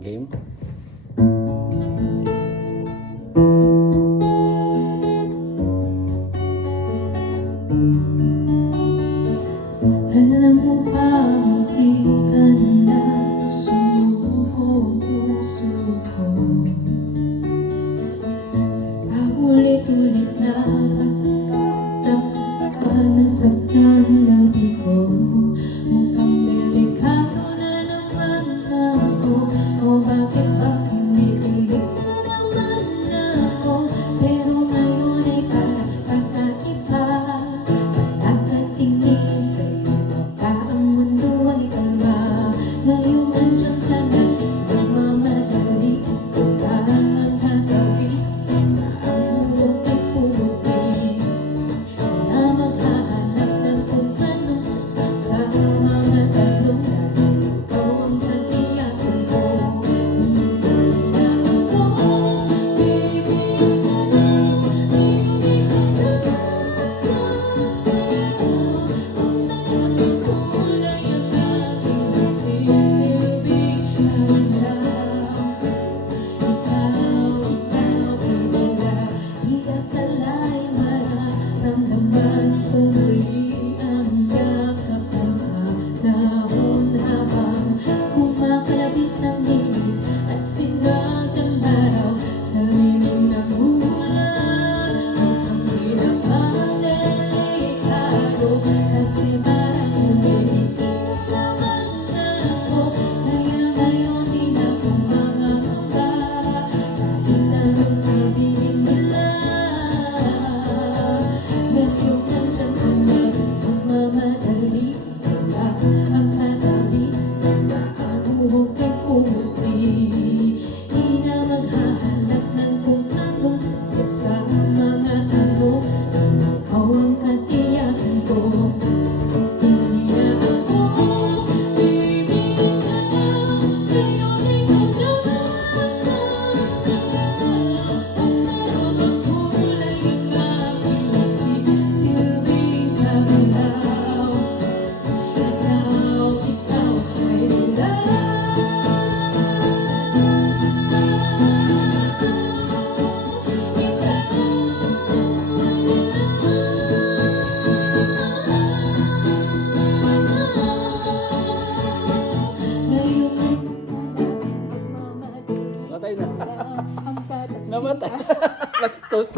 Game? Alam mo ba, munti ka na sumuko puso ko sa paulit-ulit na nasaktan lagi ko. Mukhang delikado na naman ako, o bakit ba pinipilit mo naman ako? Pero ngayon ay parang kakaiba, pagkakatingin sa'yo baka ang mundo ay kalma. Ngayon nandiyan ka na, nagmamadali, ikaw lang ang hatawid sa buhok at puti na maghahanap ng kung anong sagot sa mga tanong dahil ikaw ang katiyakan ko. Kailangan ko, baby, hindi ka na nasa'yo. Kung nalaman ko kulay ang aking nagsisilbing halaw. Ikaw, kilala, di akala'y mararamdaman ko muli ang yakap ng panahon habang kumakalabit ng dilim at sinag ang araw sa lilim ng ulan. Mukhang di na delikado kasi parang umiitim naman ako. Kaya ngayon di na ako mangangamba kahit anong sabihin nila. Ngayon nandiyan ka na, nagmamadali, wala ang hanapin sa buhok ay pumuti. Di na maghahanap ng kung anong sagot sa mga tanong, ikaw ang katiyakan ko. Hindi na ako bibitaw, ngayon ay tulungan nasa'yo. Kung meron bang kulay ang aking nagsisilbing halaw. Ikaw ay Namatay na. Namatay. Bastos.